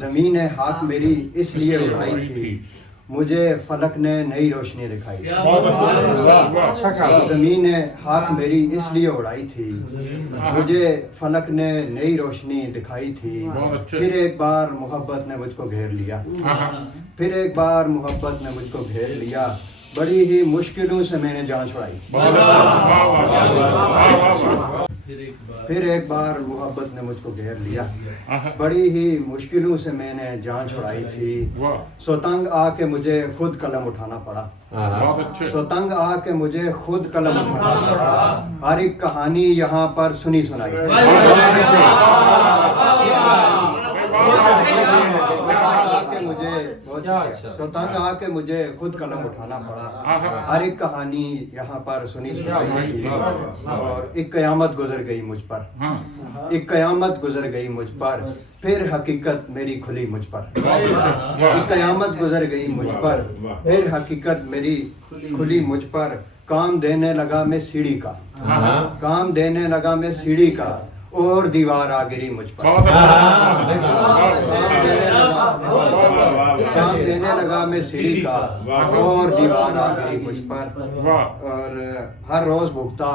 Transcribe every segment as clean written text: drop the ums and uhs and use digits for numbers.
जमीन हाक मेरी इसलिए उड़ाई थी, मुझे फलक ने नई रोशनी दिखाई। अच्छा कहा। जमीन हाक मेरी इसलिए उड़ाई थी, मुझे फलक ने नई रोशनी दिखाई थी। फिर एक बार मोहब्बत ने मुझको घेर लिया, फिर एक बार मोहब्बत ने मुझको घेर लिया, बड़ी ही मुश्किलों से मैंने जान छुड़ाई। फिर एक बार मोहब्बत ने मुझको घेर लिया, बड़ी ही मुश्किलों से मैंने जान छुड़ाई थी। सो तंग आके मुझे खुद कलम उठाना पड़ा, सो तंग आके मुझे खुद कलम उठाना पड़ा। हर एक कहानी यहाँ पर सुनी सुनाई। सो तंग आके मुझे खुद कलम उठाना पड़ा। हर एक कहानी यहाँ पर सुनी सुनाई थी। और एक कयामत गुजर गई मुझ पर, एक कयामत गुजर गई मुझ पर, फिर हकीकत मेरी खुली मुझ पर। एक कयामत गुजर गई मुझ पर, फिर हकीकत मेरी खुली मुझ पर। काम देने लगा मैं सीढ़ी का, काम देने लगा मैं सीढ़ी का, और दीवार आ गिरी मुझ पर। काम देने लगा मैं सीढ़ी का, और दीवार आ गिरी मुझ पर। और हर रोज भुगता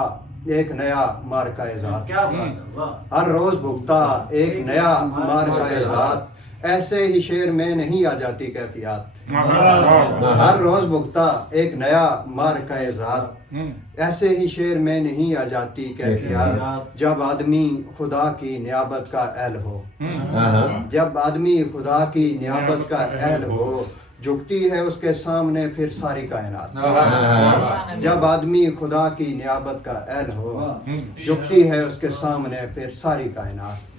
एक नया मार का इज़ात, हर रोज भुगता एक नया मार का इज़ात। ऐसे ही शेर में नहीं आ जाती कैफियत, हर रोज भुगता एक नया मार का इज़ात। ऐसे ही शेर में नहीं आ जाती कैफियत, जब आदमी खुदा की नियाबत का अहल हो, जब आदमी खुदा की नियाबत का अहल हो, झुकती है उसके सामने फिर सारी कायनात। जब आदमी खुदा की नियाबत का अहल हो, झुकती है उसके सामने फिर सारी कायनात।